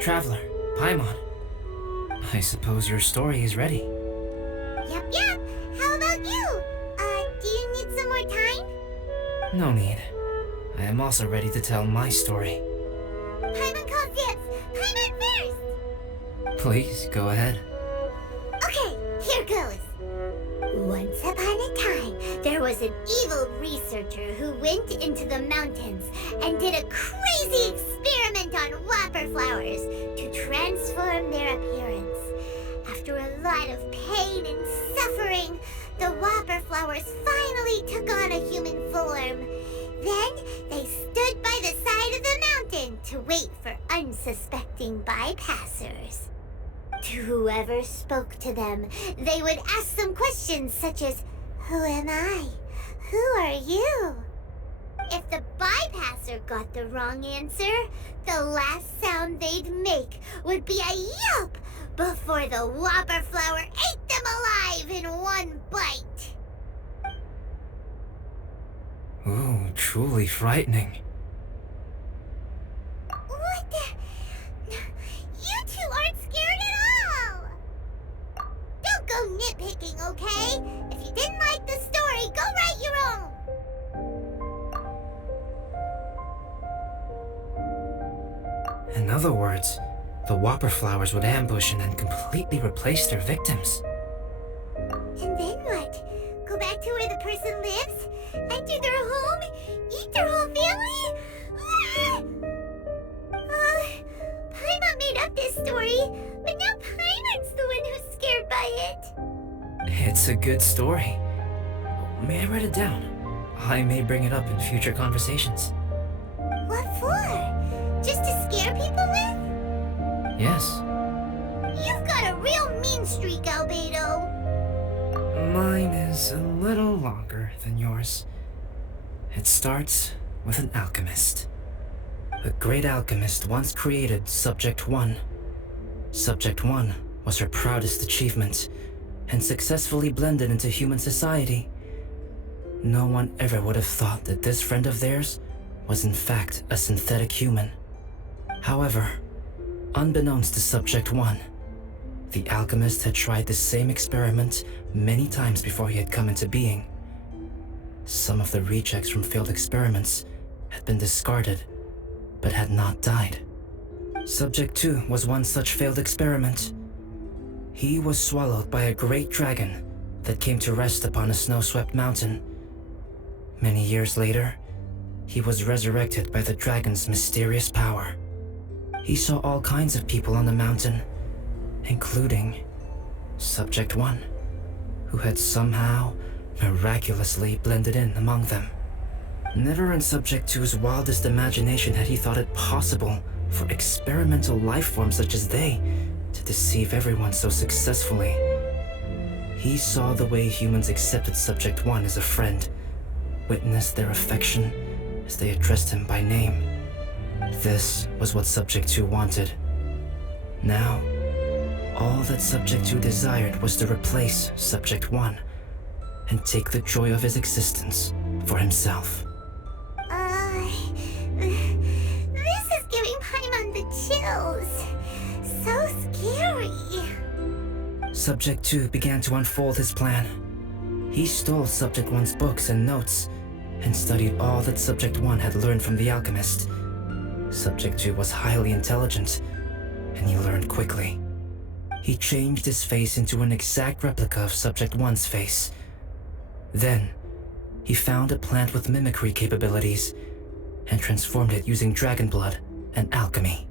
Traveler, Paimon. I suppose your story is ready. Yep. How about you? Do you need some more time? No need. I am also ready to tell my story. Paimon calls yes. Paimon first! Please, go ahead. Okay, here goes. Once upon a time, there was an evil researcher who went into the mountains and did a crazy experiment on whopper flowers to transform their appearance. After a lot of pain and suffering, the whopper flowers finally took on a human form. Then they stood by the side of the mountain to wait for unsuspecting bypassers. To whoever spoke to them, they would ask some questions such as, "Who am I? Who are you?" If the bypasser got the wrong answer, the last sound they'd make would be a yelp before the whopper flower ate them alive in one bite. Ooh, truly frightening. What the? You two aren't scared at all! Don't go nitpicking, okay? If you didn't like the story, go write your own! In other words, the whopper flowers would ambush and then completely replace their victims. And then what? Go back to where the person lives? Enter their home? Eat their whole family? Ah! Paimon made up this story, but now Paimon's the one who's scared by it. It's a good story. May I write it down? I may bring it up in future conversations. What for? Just to scare people with? Yes. You've got a real mean streak, Albedo. Mine is a little longer than yours. It starts with an alchemist. A great alchemist once created Subject 1. Subject 1 was her proudest achievement, and successfully blended into human society. No one ever would have thought that this friend of theirs was in fact a synthetic human. However, unbeknownst to Subject 1, the alchemist had tried the same experiment many times before he had come into being. Some of the rejects from failed experiments had been discarded, but had not died. Subject 2 was one such failed experiment. He was swallowed by a great dragon that came to rest upon a snow-swept mountain. Many years later, he was resurrected by the dragon's mysterious power. He saw all kinds of people on the mountain, including Subject 1, who had somehow miraculously blended in among them. Never in Subject 2's wildest imagination had he thought it possible for experimental life forms such as they to deceive everyone so successfully. He saw the way humans accepted Subject 1 as a friend, witnessed their affection as they addressed him by name. This was what Subject 2 wanted. Now, all that Subject 2 desired was to replace Subject 1 and take the joy of his existence for himself. This is giving Paimon the chills. So scary. Subject 2 began to unfold his plan. He stole Subject 1's books and notes and studied all that Subject 1 had learned from the alchemist. Subject 2 was highly intelligent, and he learned quickly. He changed his face into an exact replica of Subject 1's face. Then, he found a plant with mimicry capabilities and transformed it using dragon blood and alchemy.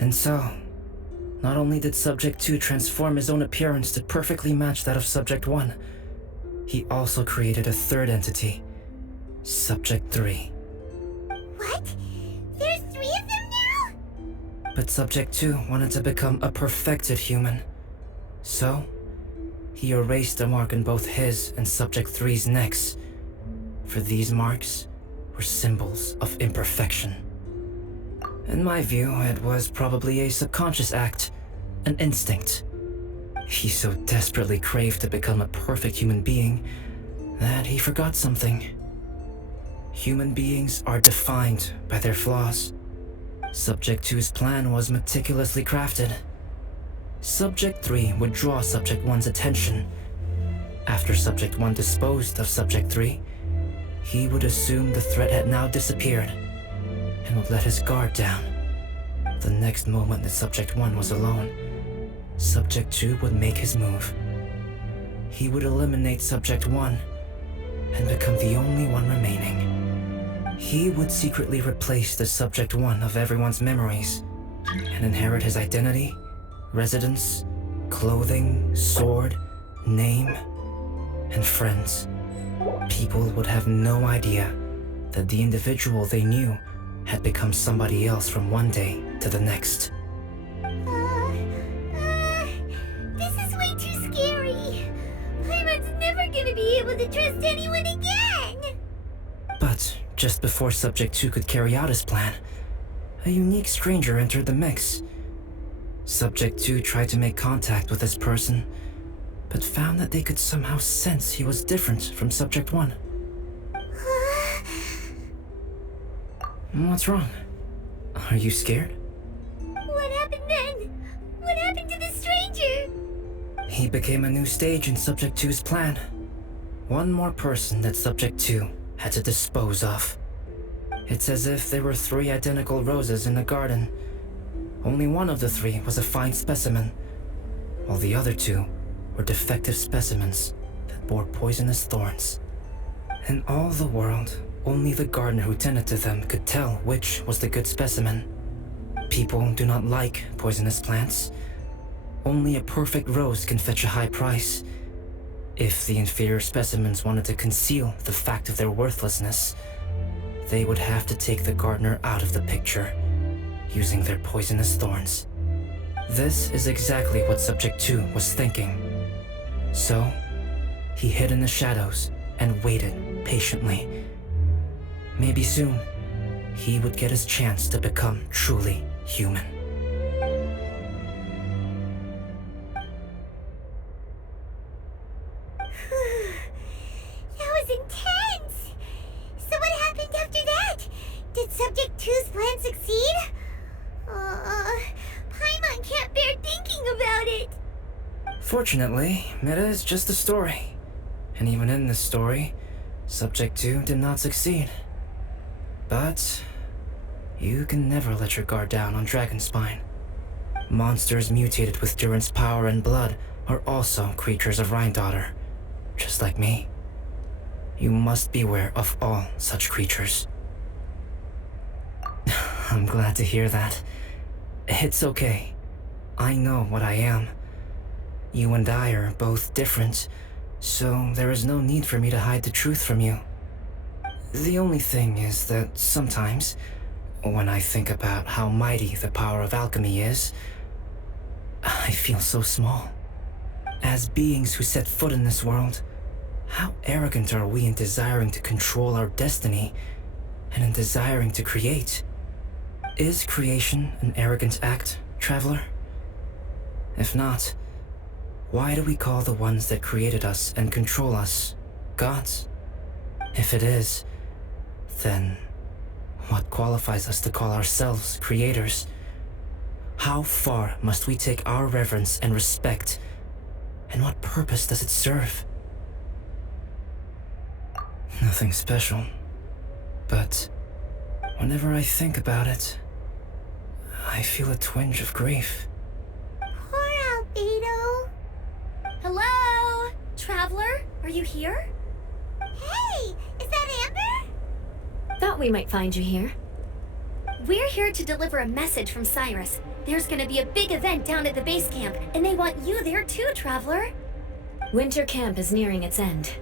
And so, not only did Subject 2 transform his own appearance to perfectly match that of Subject 1, he also created a third entity, Subject 3. What? There's 3 But Subject 2 wanted to become a perfected human. So, he erased a mark on both his and Subject 3's necks. For these marks were symbols of imperfection. In my view, it was probably a subconscious act, an instinct. He so desperately craved to become a perfect human being that he forgot something. Human beings are defined by their flaws. Subject 2's plan was meticulously crafted. Subject 3 would draw Subject 1's attention. After Subject 1 disposed of Subject 3, he would assume the threat had now disappeared and would let his guard down. The next moment that Subject 1 was alone, Subject 2 would make his move. He would eliminate Subject 1 and become the only one remaining. He would secretly replace the Subject 1 of everyone's memories and inherit his identity, residence, clothing, sword, name, and friends. People would have no idea that the individual they knew had become somebody else from one day to the next. This is way too scary. Paimon's never gonna be able to trust anyone again. But just before Subject 2 could carry out his plan, a unique stranger entered the mix. Subject 2 tried to make contact with this person, but found that they could somehow sense he was different from Subject 1. What's wrong? Are you scared? What happened then? What happened to the stranger? He became a new stage in Subject 2's plan. One more person that Subject 2 had to dispose of. It's as if there were 3 identical roses in a garden. Only one of the 3 was a fine specimen, while the other 2 were defective specimens that bore poisonous thorns. In all the world, only the gardener who tended to them could tell which was the good specimen. People do not like poisonous plants. Only a perfect rose can fetch a high price. If the inferior specimens wanted to conceal the fact of their worthlessness, they would have to take the gardener out of the picture, using their poisonous thorns. This is exactly what Subject 2 was thinking. So, he hid in the shadows and waited patiently. Maybe soon, he would get his chance to become truly human. That was intense! So what happened after that? Did Subject 2's plan succeed? Paimon can't bear thinking about it. Fortunately, it is just a story. And even in this story, Subject 2 did not succeed. But you can never let your guard down on Dragonspine. Monsters mutated with Durin's power and blood are also creatures of Rhine-Daughter, just like me. You must beware of all such creatures. I'm glad to hear that. It's okay. I know what I am. You and I are both different, so there is no need for me to hide the truth from you. The only thing is that sometimes, when I think about how mighty the power of alchemy is, I feel so small. As beings who set foot in this world, how arrogant are we in desiring to control our destiny and in desiring to create? Is creation an arrogant act, traveler? If not, why do we call the ones that created us and control us gods? If it is, then what qualifies us to call ourselves creators? How far must we take our reverence and respect, and what purpose does it serve? Nothing special, but whenever I think about it, I feel a twinge of grief. Poor Albedo. Hello? Traveler, are you here? Hey, is that Amber? Thought we might find you here. We're here to deliver a message from Cyrus. There's gonna be a big event down at the base camp, and they want you there too, Traveler. Winter camp is nearing its end.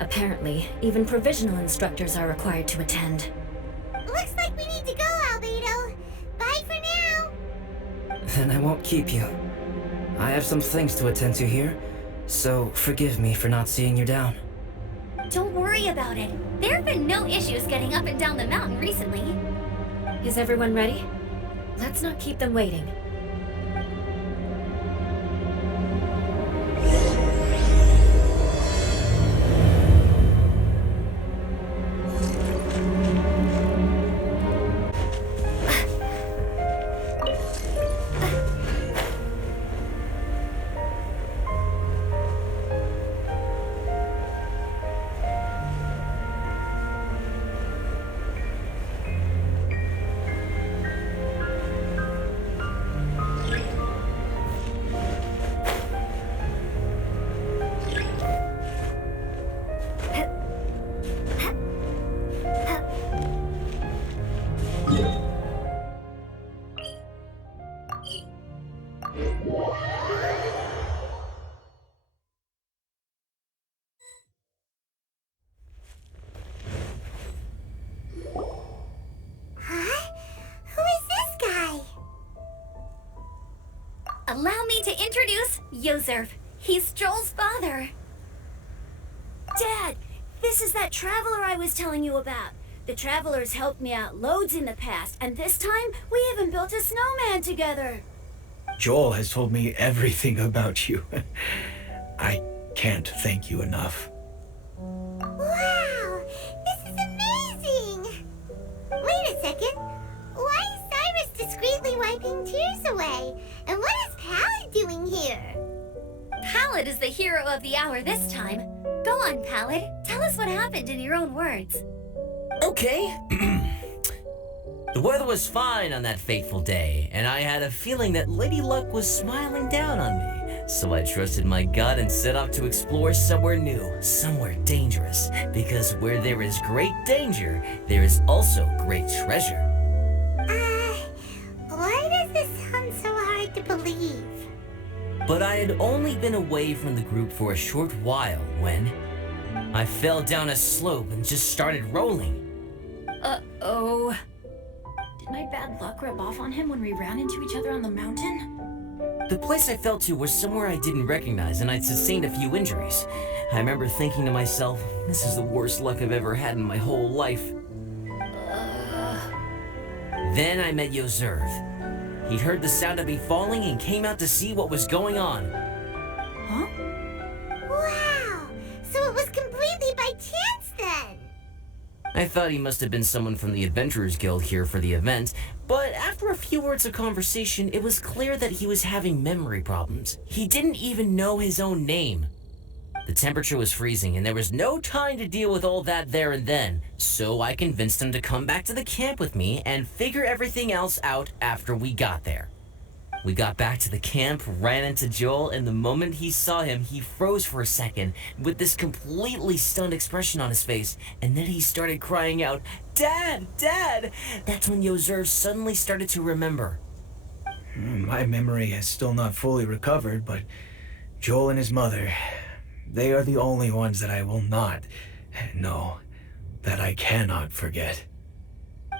Apparently, even provisional instructors are required to attend. Looks like we need to go, Albedo. Bye for now. Then I won't keep you. I have some things to attend to here, so forgive me for not seeing you down. Don't worry about it. There have been no issues getting up and down the mountain recently. Is everyone ready? Let's not keep them waiting. Allow me to introduce Voyageuse. He's Joel's father. Dad, this is that traveler I was telling you about. The traveler's helped me out loads in the past, and this time we even built a snowman together. Joel has told me everything about you. I can't thank you enough. Wow, this is amazing! Wait a second. Why is Cyrus discreetly wiping tears away? And what is Pallet doing here? Pallet is the hero of the hour this time. Go on, Pallet. Tell us what happened in your own words. Okay. The weather was fine on that fateful day, and I had a feeling that Lady Luck was smiling down on me. So I trusted my gut and set off to explore somewhere new, somewhere dangerous. Because where there is great danger, there is also great treasure. Why does this sound so hard to believe? But I had only been away from the group for a short while when I fell down a slope and just started rolling. Uh-oh. Did my bad luck rub off on him when we ran into each other on the mountain? The place I fell to was somewhere I didn't recognize, and I'd sustained a few injuries. I remember thinking to myself, this is the worst luck I've ever had in my whole life. Then I met Voyageuse. He'd heard the sound of me falling and came out to see what was going on. Huh? Wow, so it was completely by chance then. I thought he must have been someone from the Adventurers Guild here for the event, but after a few words of conversation, it was clear that he was having memory problems. He didn't even know his own name. The temperature was freezing, and there was no time to deal with all that there and then, so I convinced him to come back to the camp with me and figure everything else out after we got there. We got back to the camp, ran into Joel, and the moment he saw him, he froze for a second with this completely stunned expression on his face, and then he started crying out, "Dad! Dad!" That's when Voyageuse suddenly started to remember. My memory is still not fully recovered, but Joel and his mother, they are the only ones that I will not, no, that I cannot forget.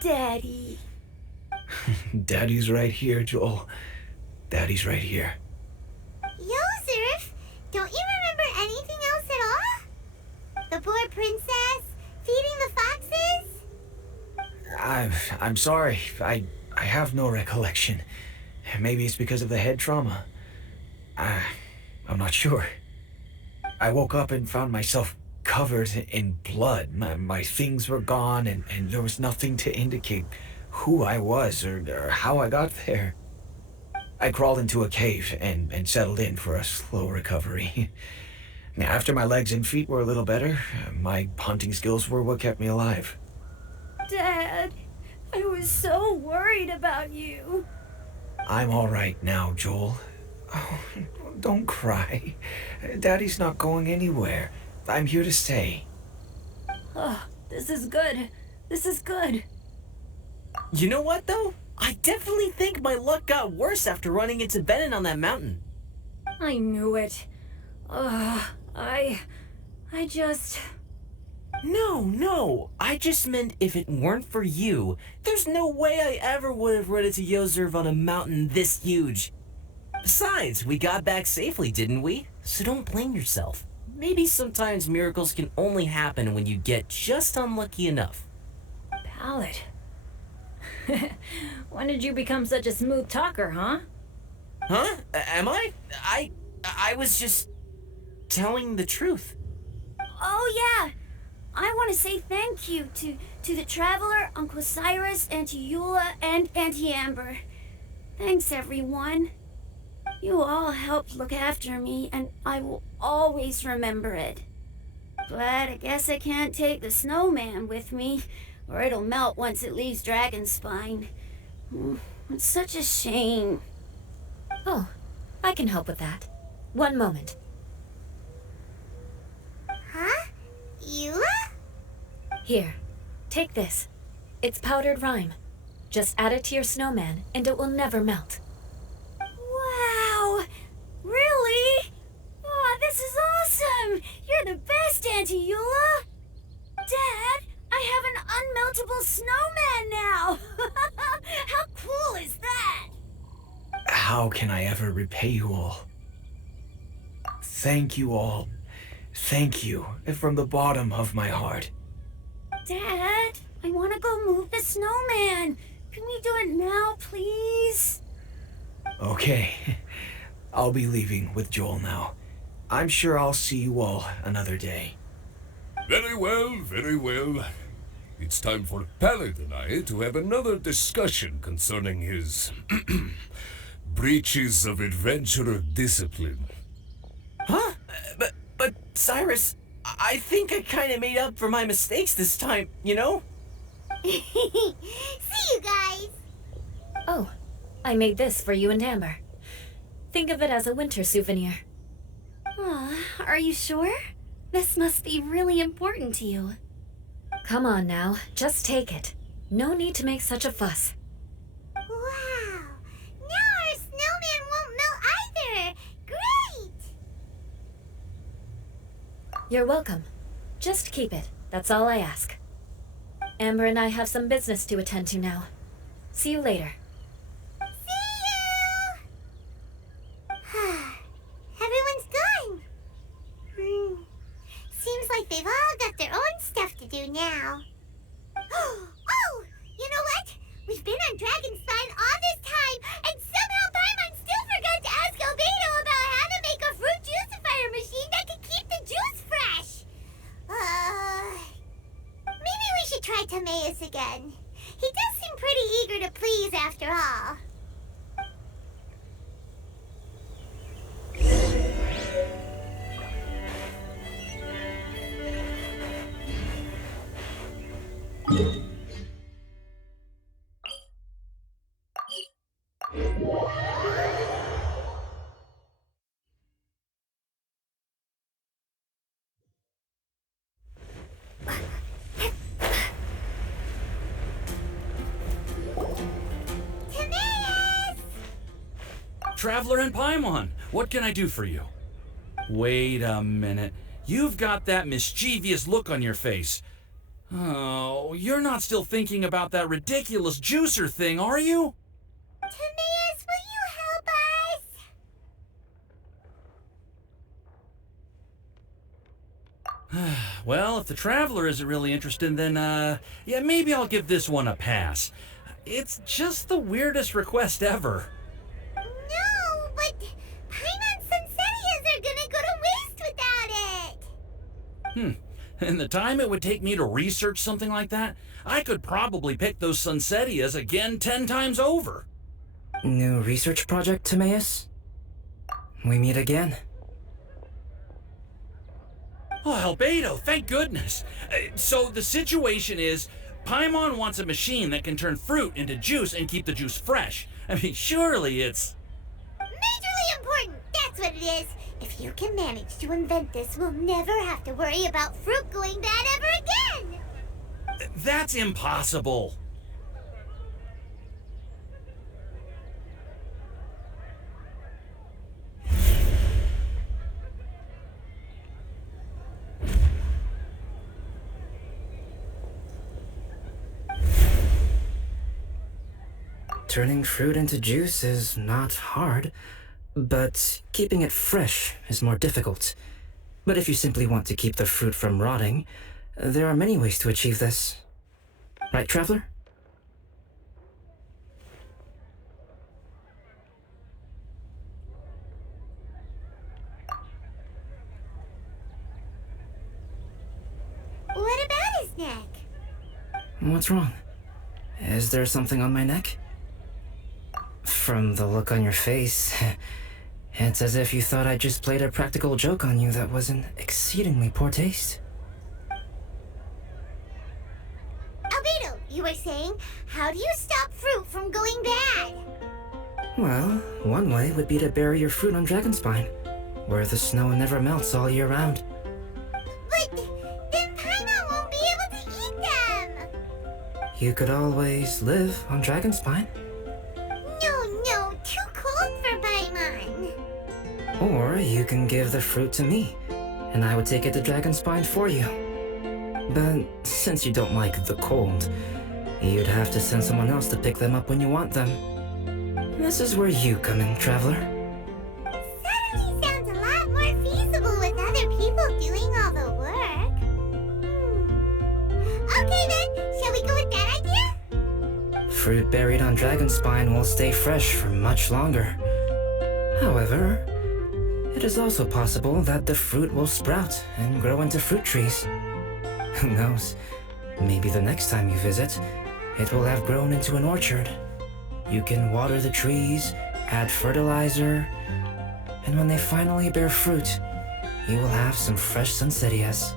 Daddy. Daddy's right here, Joel. Daddy's right here. Voyageuse, don't you remember anything else at all? The poor princess, feeding the foxes? I'm sorry. I have no recollection. Maybe it's because of the head trauma. I'm not sure. I woke up and found myself covered in blood. My things were gone, and there was nothing to indicate who I was or how I got there. I crawled into a cave and settled in for a slow recovery. After my legs and feet were a little better, my hunting skills were what kept me alive. Dad, I was so worried about you. I'm all right now, Joel. Oh, don't cry. Daddy's not going anywhere. I'm here to stay. Oh, this is good. This is good. You know what, though? I definitely think my luck got worse after running into Bennett on that mountain. I knew it. I just... No. I just meant if it weren't for you, there's no way I ever would have run into Yozerv on a mountain this huge. Besides, we got back safely, didn't we? So don't blame yourself. Maybe sometimes miracles can only happen when you get just unlucky enough. Ballad. When did you become such a smooth talker, huh? Huh? Am I? I was just telling the truth. Oh yeah, I want to say thank you to the Traveler, Uncle Cyrus, Auntie Eula, and Auntie Amber. Thanks everyone. You all helped look after me, and I will always remember it. But I guess I can't take the snowman with me, or it'll melt once it leaves Dragonspine. It's such a shame. Oh, I can help with that. One moment. Huh? Eula? Here, take this. It's powdered rime. Just add it to your snowman, and it will never melt. Wow! Really? Oh, this is awesome! You're the best, Auntie Eula! Dad, I have an unmeltable snowman now! How cool is that? How can I ever repay you all? Thank you all. Thank you from the bottom of my heart. Dad, I want to go move the snowman. Can we do it now, please? Okay, I'll be leaving with Joel now. I'm sure I'll see you all another day. Very well, very well. It's time for Pallet and I to have another discussion concerning his breaches of adventurer discipline. Huh? But Cyrus, I think I kind of made up for my mistakes this time, you know? See you guys! Oh, I made this for you and Amber. Think of it as a winter souvenir. Aw, are you sure? This must be really important to you. Come on now, just take it. No need to make such a fuss. Wow! Now our snowman won't melt either! Great! You're welcome. Just keep it. That's all I ask. Amber and I have some business to attend to now. See you later. See you! Everyone's gone. Seems like they've all got their own stuff to do now. Oh! You know what? We've been on Dragonspine all this time, and somehow Paimon still forgot to ask Albedo about how to make a fruit juicifier machine that can keep the juice fresh. Maybe we should try Timaeus again. He does seem pretty eager to please after all. Traveler and Paimon, what can I do for you? Wait a minute. You've got that mischievous look on your face. Oh, you're not still thinking about that ridiculous juicer thing, are you? Timaeus, will you help us? Well, if the Traveler isn't really interested, then, yeah, maybe I'll give this one a pass. It's just the weirdest request ever. No, but Paimon's Sunsetias are gonna go to waste without it. And the time it would take me to research something like that, I could probably pick those Sunsetias again 10 times over. New research project, Timaeus? We meet again. Oh, Albedo, thank goodness. So the situation is, Paimon wants a machine that can turn fruit into juice and keep the juice fresh. I mean, surely it's... Majorly important, that's what it is. If you can manage to invent this, we'll never have to worry about fruit going bad ever again. That's impossible. Turning fruit into juice is not hard, but keeping it fresh is more difficult. But if you simply want to keep the fruit from rotting, there are many ways to achieve this. Right, Traveler? What about his neck? What's wrong? Is there something on my neck? From the look on your face, it's as if you thought I just played a practical joke on you that was in exceedingly poor taste. Albedo, you were saying, how do you stop fruit from going bad? Well, one way would be to bury your fruit on Dragonspine, where the snow never melts all year round. But then Paimon won't be able to eat them! You could always live on Dragonspine. No, too cold for Paimon. Or you can give the fruit to me, and I would take it to Dragonspine for you. But since you don't like the cold, you'd have to send someone else to pick them up when you want them. This is where you come in, Traveler. Suddenly sounds a lot more feasible with other people doing all the work. Okay then, shall we go with that idea? Fruit buried on Dragonspine will stay fresh for much longer. However, it is also possible that the fruit will sprout and grow into fruit trees. Who knows? Maybe the next time you visit, it will have grown into an orchard. You can water the trees, add fertilizer, and when they finally bear fruit, you will have some fresh sunsettias.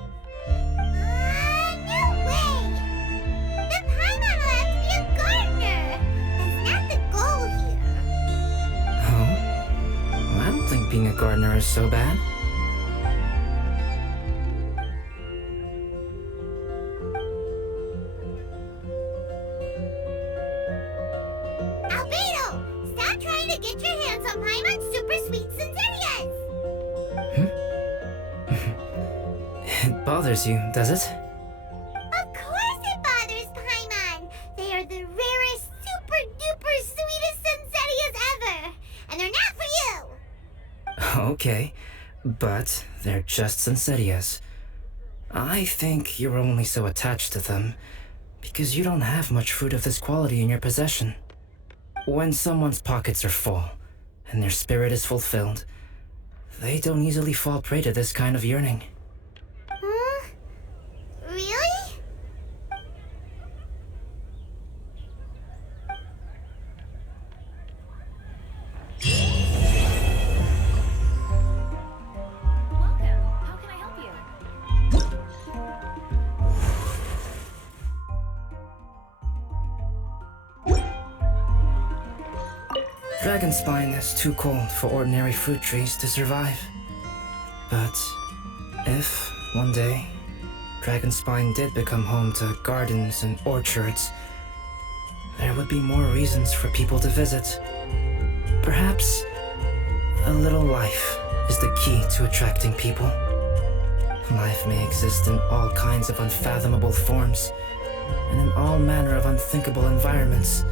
No way! Then Paimon will have to be a gardener. That's not the goal here. Oh? Well, I don't think being a gardener is so bad. Albedo, stop trying to get your hands on Paimon's super sweet sunsettias. It bothers you, does it? Of course it bothers Paimon. They are the rarest, super duper sweetest sunsettias ever. And they're not for you. Okay, but they're just sunsettias. I think you're only so attached to them because you don't have much fruit of this quality in your possession. When someone's pockets are full and their spirit is fulfilled, they don't easily fall prey to this kind of yearning. Really? Welcome. How can I help you? Dragonspine is too cold for ordinary fruit trees to survive. But if, one day, Dragonspine did become home to gardens and orchards, there would be more reasons for people to visit. Perhaps a little life is the key to attracting people. Life may exist in all kinds of unfathomable forms, and in all manner of unthinkable environments.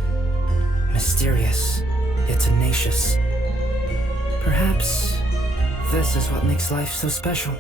Mysterious, yet tenacious. Perhaps this is what makes life so special.